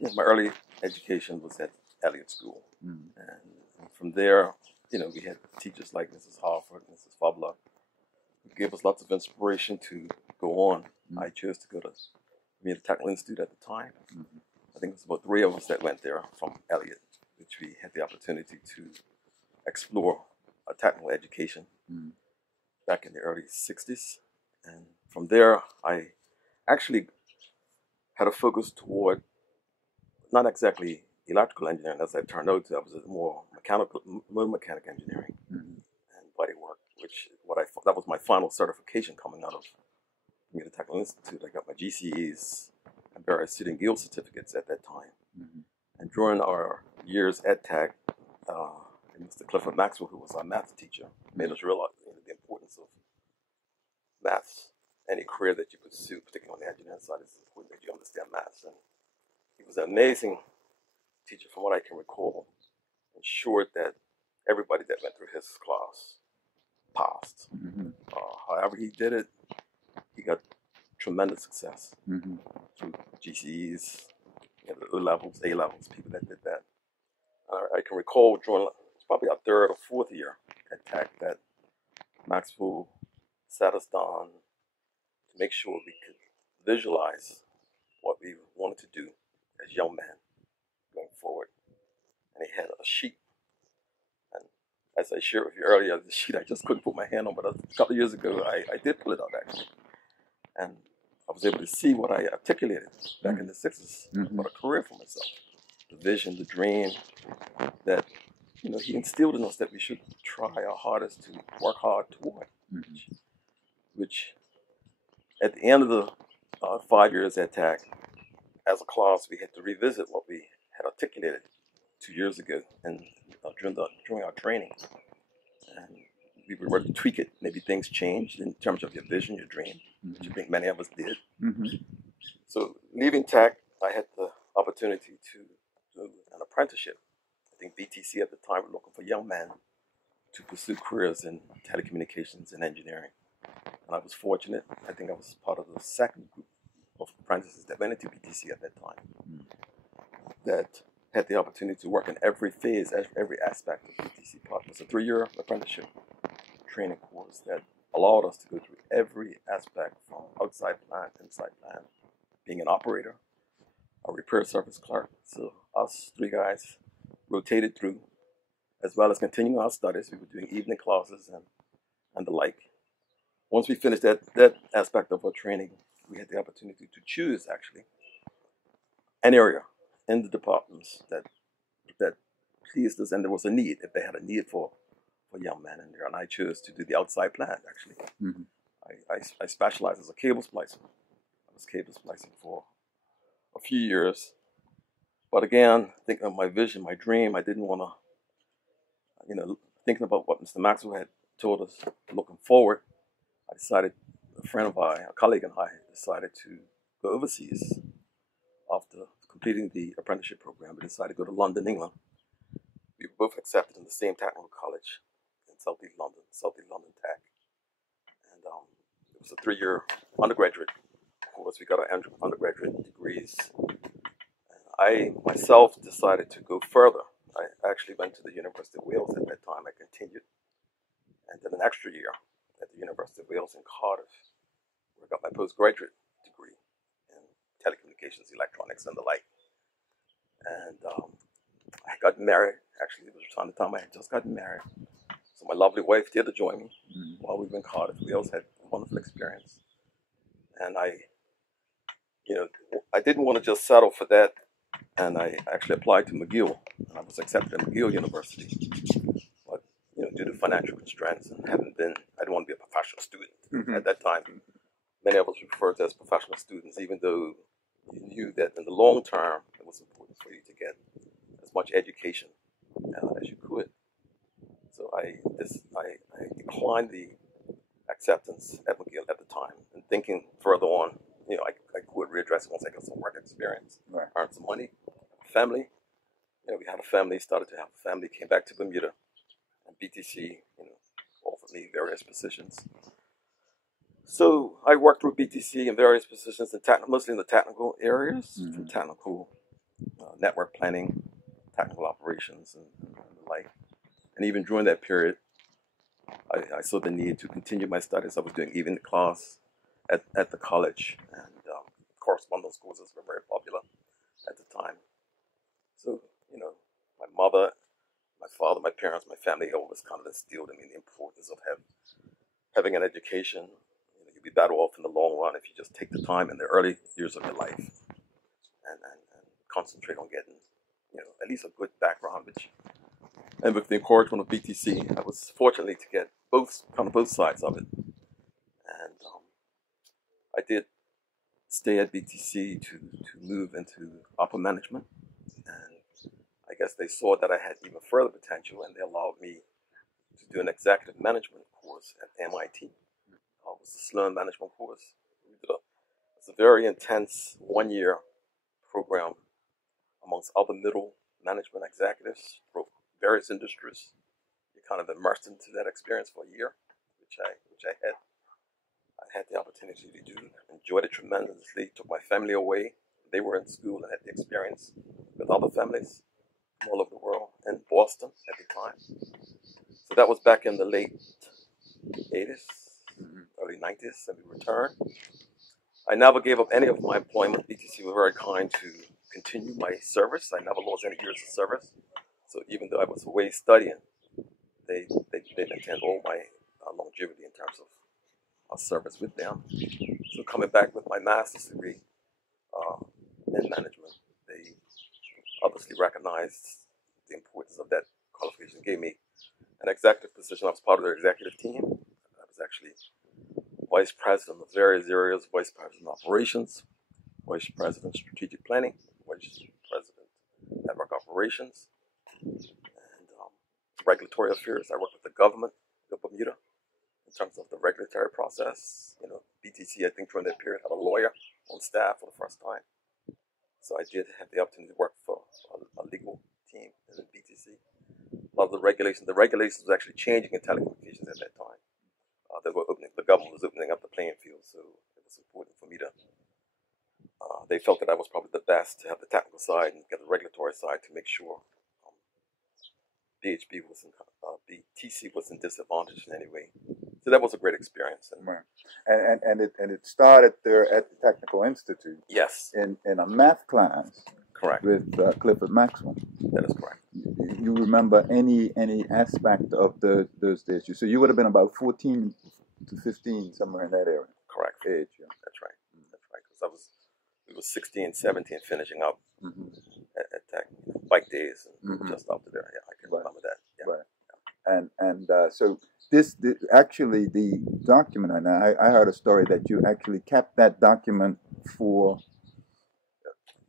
my early education was at Elliott School, Mm. and from there, we had teachers like Mrs. Harford, Mrs. Fabler, who gave us lots of inspiration to go on. Mm. I chose to go to Bermuda Technical Institute at the time. Mm-hmm. I think it was about 3 of us that went there from Elliott, which we had the opportunity to explore a technical education Mm. back in the early 60s. And from there, I actually had a focus toward not exactly electrical engineering as I turned out to. I was more mechanic engineering Mm-hmm. and body work, that was my final certification coming out of Bermuda Technical Institute. I got my GCEs and various City and Guild certificates at that time. Mm-hmm. And during our years at Tech, Mr. Clifford Maxwell, who was our math teacher, made us realize the importance of maths. Any career that you pursue, particularly on the engineering side, it's important that you understand maths. And he was an amazing teacher, from what I can recall, ensured that everybody that went through his class passed. Mm-hmm. However he did it, he got tremendous success Mm-hmm. through GCEs, O levels, A levels, people that did that. I can recall during probably our 3rd or 4th year at Tech that Maxwell sat us down to make sure we could visualize what we wanted to do as young men going forward. And he had a sheet. And as I shared with you earlier, the sheet I just couldn't put my hand on, but a couple of years ago, I did pull it out actually. And I was able to see what I articulated back in the 60s, Mm-hmm. what a career for myself. The vision, the dream that he instilled in us that we should try our hardest to work hard toward. Mm-hmm. Which at the end of the 5 years at TAC, as a class, we had to revisit what we had articulated 2 years ago and during our training. And we were to tweak it. Maybe things changed in terms of your vision, your dream, which I think many of us did. Mm-hmm. So leaving TAC, I had the opportunity to do an apprenticeship. I think BTC at the time were looking for young men to pursue careers in telecommunications and engineering. And I was fortunate. I think I was part of the second group of apprentices that went into BTC at that time that had the opportunity to work in every phase, every aspect of BTC part. It was a 3-year apprenticeship training course that allowed us to go through every aspect from outside plant, inside plant, being an operator, a repair service clerk. So us 3 guys rotated through, as well as continuing our studies. We were doing evening classes and the like. Once we finished that aspect of our training, we had the opportunity to choose actually an area in the departments that pleased us, and there was a need. If they had a need for young men in there, and I chose to do the outside plant actually. Mm-hmm. I specialized as a cable splicer. I was cable splicing for a few years, but again, thinking of my vision, my dream, I didn't want to, thinking about what Mr. Maxwell had told us, looking forward. I decided, a colleague and I decided to go overseas after completing the apprenticeship program. We decided to go to London, England. We were both accepted in the same technical college in Southeast London Tech. And it was a 3-year undergraduate course. We got our undergraduate degrees. And I myself decided to go further. I actually went to the University of Wales at that time. I continued and did an extra year at the University of Wales in Cardiff, where I got my postgraduate degree in telecommunications, electronics, and the like. And I got married. Actually, it was around the time I had just gotten married. So my lovely wife did join me while we were in Cardiff. Wales had a wonderful experience. And I didn't want to just settle for that. And I actually applied to McGill, and I was accepted at McGill University. But due to financial constraints and I didn't want to be a professional student at that time. Many of us referred to as professional students, even though you knew that in the long term it was important for you to get as much education as you could. So I declined the acceptance at McGill at the time, and thinking further on, I could readdress it once I got some work experience, earned some money, family. We had a family, started to have a family, came back to Bermuda, and BTC, offered me various positions. So I worked with BTC in various positions, mostly in the technical areas, from technical network planning, technical operations, and the like. And even during that period, I saw the need to continue my studies. I was doing evening class at the college, and correspondence courses were very popular at the time. So, my mother, my father, my parents, my family always kind of instilled in me the importance of having an education. You'd be better off in the long run if you just take the time in the early years of your life and concentrate on getting, at least a good background. And with the encouragement of BTC, I was fortunate to get both sides of it. And I did stay at BTC to move into upper management. And I guess they saw that I had even further potential, and they allowed me to do an executive management course at MIT. It was a Sloan management course. It's a very intense 1-year program amongst other middle management executives from various industries. You're kind of immersed into that experience for a year, which I had. I had the opportunity to do, enjoyed it tremendously, took my family away. They were in school and had the experience with other families from all over the world, in Boston at the time. So that was back in the late 80s, early 90s, and we returned. I never gave up any of my employment. BTC was very kind to continue my service. I never lost any years of service. So even though I was away studying, they maintained all my longevity in terms of service with them. So coming back with my master's degree in management, they obviously recognized the importance of that qualification. Gave me an executive position. I was part of their executive team. I was actually vice president of various areas, vice president of operations, vice president of strategic planning, vice president of network operations, and regulatory affairs. I worked with the government of Bermuda in terms of the regulatory process. BTC, I think during that period, had a lawyer on staff for the first time. So I did have the opportunity to work for a legal team in BTC. A lot of the regulations was actually changing in telecommunications at that time. The government was opening up the playing field, so it was important for me to. They felt that I was probably the best to have the technical side and get the regulatory side to make sure BTC wasn't disadvantaged in any way. So that was a great experience. Right. And it started there at the Technical Institute. Yes. In a math class. Correct. With Clifford Maxwell. That is correct. You remember any aspect of those days? So you would have been about 14 to 15, somewhere in that area. Correct. Age. Yeah. That's right. That's right. Because we was 16, 17, finishing up at Tech, bike days, and just after there. Yeah, I can remember that. Yeah. Right. And so this actually the document, and I heard a story that you actually kept that document for.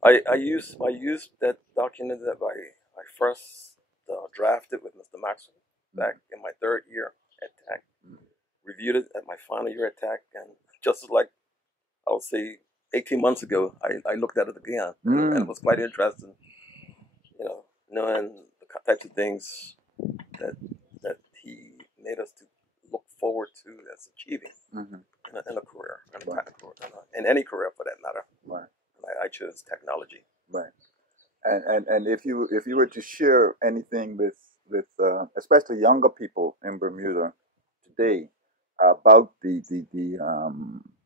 I used that document that I first drafted with Mr. Maxwell back in my 3rd year at Tech. Reviewed it at my final year at Tech, and just like I would say 18 months ago, I looked at it again, and it was quite interesting. Knowing the types of things that he made us to look forward to as achieving in a career, in a technical, in any career for that matter. Right. I chose technology. Right. And if you were to share anything with especially younger people in Bermuda today about the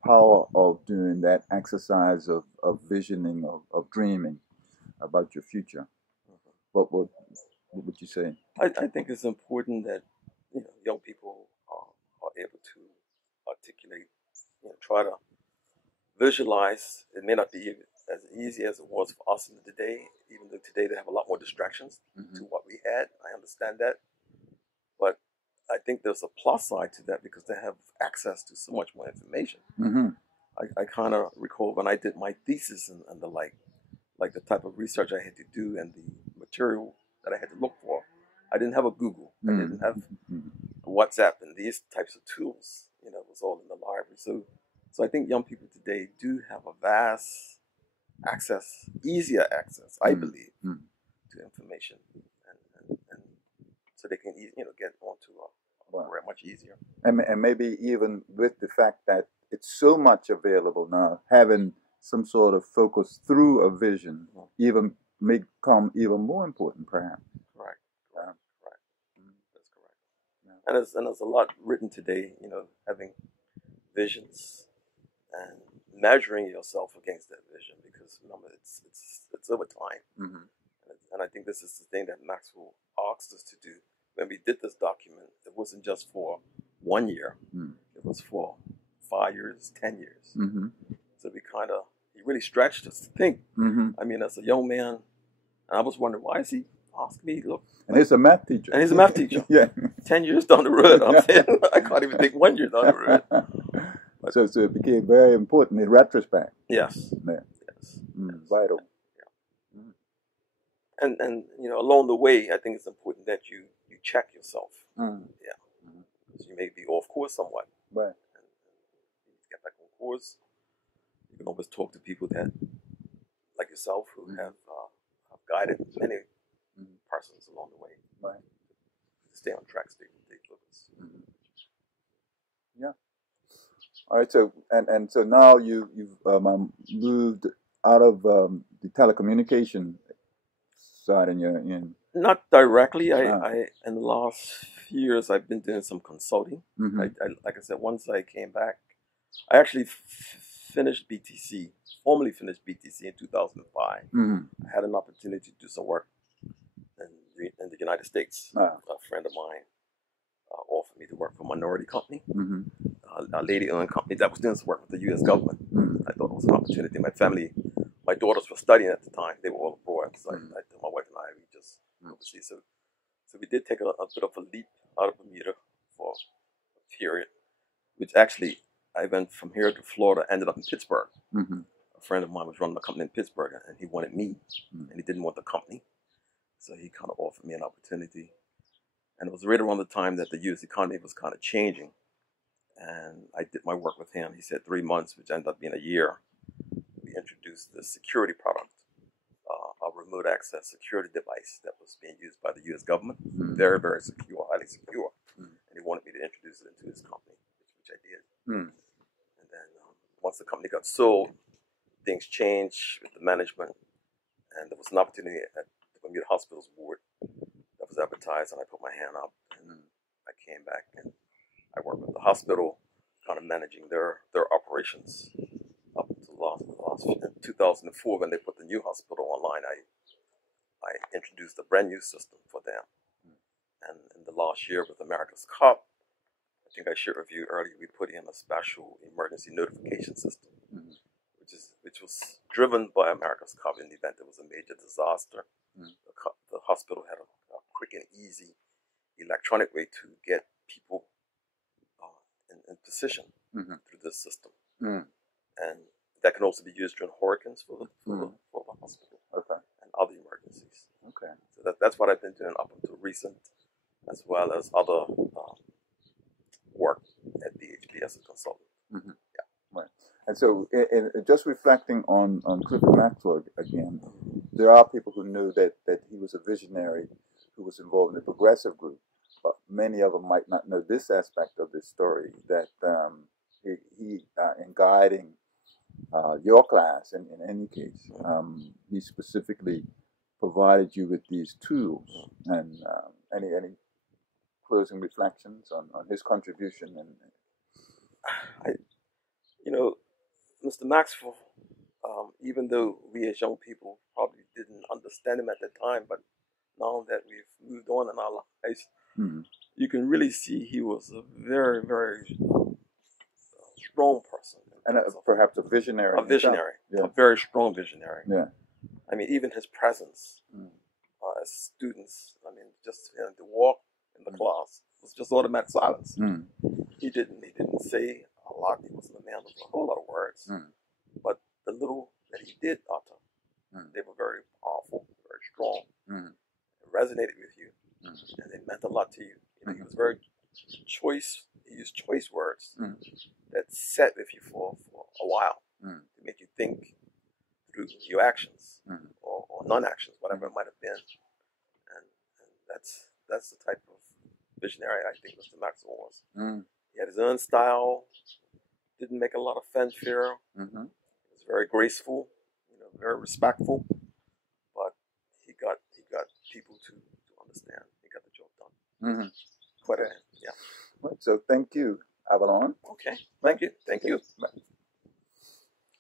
power of doing that exercise of visioning, of dreaming about your future, what would you say? I think it's important that young people are able to articulate, try to visualize. It may not be as easy as it was for us in the day, even though today they have a lot more distractions to what we had. I understand that. But I think there's a plus side to that because they have access to so much more information. I kind of recall when I did my thesis and the like the type of research I had to do and the material that I had to look for. I didn't have a Google. I didn't have WhatsApp and these types of tools. It was all in the library. So I think young people today do have a vast access, easier access, I believe, to information, and so they can get onto a career much easier. And maybe even with the fact that it's so much available now, having some sort of focus through a vision, even may become even more important, perhaps. Correct. Yeah. Correct. Mm. That's correct. Yeah. And there's a lot written today, you know, having visions and measuring yourself against that vision, because remember, it's over time. Mm-hmm. And I think this is the thing that Maxwell asked us to do when we did this document. It wasn't just for 1 year; it was for 5 years, 10 years. Mm-hmm. So he really stretched us to think. Mm-hmm. I mean, as a young man, and I was wondering, why is he asking me? Look, And he's a math teacher. and he's a math teacher. Yeah. 10 years down the road, I'm saying, I can't even think 1 year down the road. So it became very important in retrospect. Yes. Yeah. Yes. Vital. Yeah. And you know, along the way, I think it's important that you check yourself. Yeah. Because you may be off course somewhat. Right. And you need to get back on course. You can always talk to people that, like yourself, who have guided many persons along the way. Right. To stay on track, stay focused. Yeah. All right. So and so now you've moved out of the telecommunication side, and you're in. Not directly. I in the last few years I've been doing some consulting. Mm-hmm. I like I said, once I came back, I actually finished BTC. Formally finished BTC in 2005. Mm-hmm. I had an opportunity to do some work in the United States. A friend of mine offered me to work for a minority company, a lady-owned company that was doing some work with the U.S. government. I thought it was an opportunity. My daughters were studying at the time. They were all abroad. So I told my wife and I, we just overseas. So we did take a bit of a leap out of Bermuda for a period, which actually I went from here to Florida, ended up in Pittsburgh. A friend of mine was running a company in Pittsburgh, and he wanted me, and he didn't want the company. So he kind of offered me an opportunity. And it was right around the time that the U.S. economy was kind of changing. And I did my work with him. He said 3 months, which ended up being a year. We introduced the security product, a remote access security device that was being used by the U.S. government. Very, very secure, highly secure. And he wanted me to introduce it into his company, which I did. And then once the company got sold, things changed with the management. And there was an opportunity at the Bermuda Hospitals Board that was advertised, and I put my hand up, and I came back and I worked with the hospital, kind of managing their operations up until last in 2004 when they put the new hospital online. I introduced a brand new system for them, and in the last year with America's Cup, I think I shared with you earlier, we put in a special emergency notification system, which was driven by America's Cup in the event there was a major disaster. The hospital had a quick and easy electronic way to get people in position through this system. And that can also be used during hurricanes for the hospital and other emergencies. Okay. So that's what I've been doing up until recent, as well as other work at BHP as a consultant. Yeah. Right. And so, in just reflecting on Clifford Maxwell again, there are people who knew that he was a visionary who was involved in the progressive group, but many of them might not know this aspect of this story, that he in guiding your class, in any case, he specifically provided you with these tools. And any closing reflections on his contribution? And Mr. Maxwell, even though we as young people probably didn't understand him at the time, but now that we've moved on in our lives, you can really see he was a very, very strong person. And perhaps a visionary. A visionary. A very strong visionary. Yeah. I mean, even his presence as students, I mean, just to walk in the class was just automatic silence. He didn't say a lot. He wasn't a man with a whole lot of words. But the little that he did utter, they were very powerful, very strong. It resonated with you, and they meant a lot to you. He was very choice. He used choice words that sat with you for a while to make you think through your actions or non-actions, whatever it might have been. And that's the type of visionary I think Mr. Maxwell was. He had his own style, didn't make a lot of fanfare. He was very graceful, very respectful, but able to understand and get the job done. Mm-hmm. But Okay. yeah. Right, so thank you, Avalon. Okay. Thank you. Thank Okay. you. Bye.